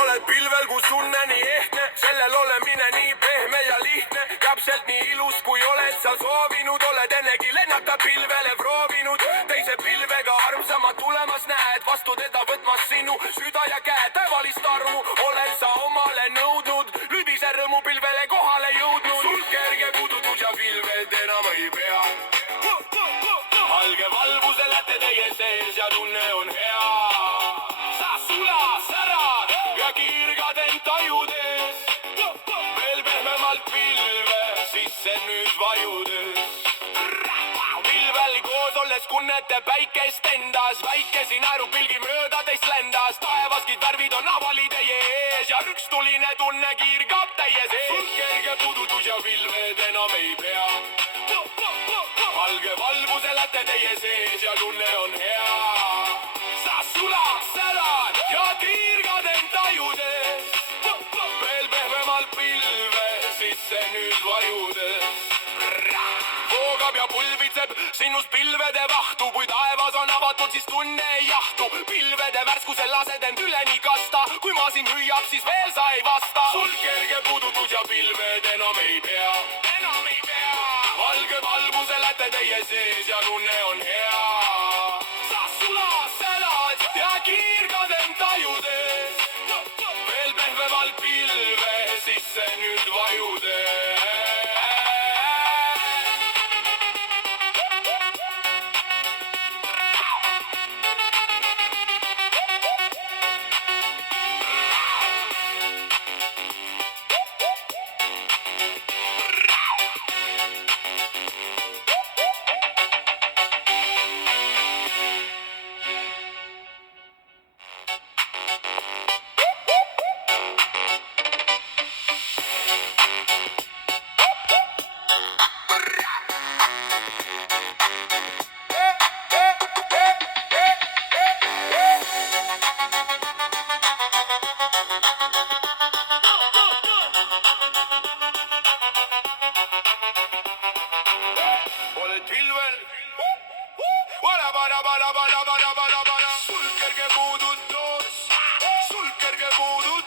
Oled pilvel, kus tunne nii ehtne, sellel olemine nii pehme ja lihtne. Täpselt nii ilus, kui oled sa soovinud, oled ennegi lennata pilvele proovinud. Teise pilvega armsama tulemas näed, vastu teda võtmas sinu süda ja käed. Tavalist armu oled sa omale nõudnud, lübise rõõmu pilvele kohale jõudnud. Sul kerge puudutus ja pilved enam ei pea. Valge valvuse läte teie sees ja tunne on hea. Sa sulad, särad ja kirgad end tajudes. Veel pehmemalt pilve sisse nüüd vajudes. Pilvel koos olles kunnete päikest endas. Väikesi naerupilgi mööda teist lendas. Taevaskid värvid on avali teie ees ja ükstuline tunne kiirgab teie sees. Sul kerge puudutus ja pilved enam ei pea. Valge valvuse läte teie sees ja tunne on hea. Sa sulad, särad ja kiirgad end tajudes. Veel pehmemalt pilve sisse nüüd vajudes. Voogab ja pulbitseb sinust pilvede vahtu. Kui taevas on avatud, siis tunne ei jahtu. Pilvede värskuse lased end üleni kasta. Kui maa sind hüüab, siis veel sa ei vasta. Sul kerge puudutus ja pilved enam ei pea. Valge valvuse läte teie sees ja tunne on hea. Sa sulad, sälad ja kiirgad end tajudes. Veel pehmemalt pilve sisse nüüd vajudes. Oled pilvel. Sul kerge puudutus.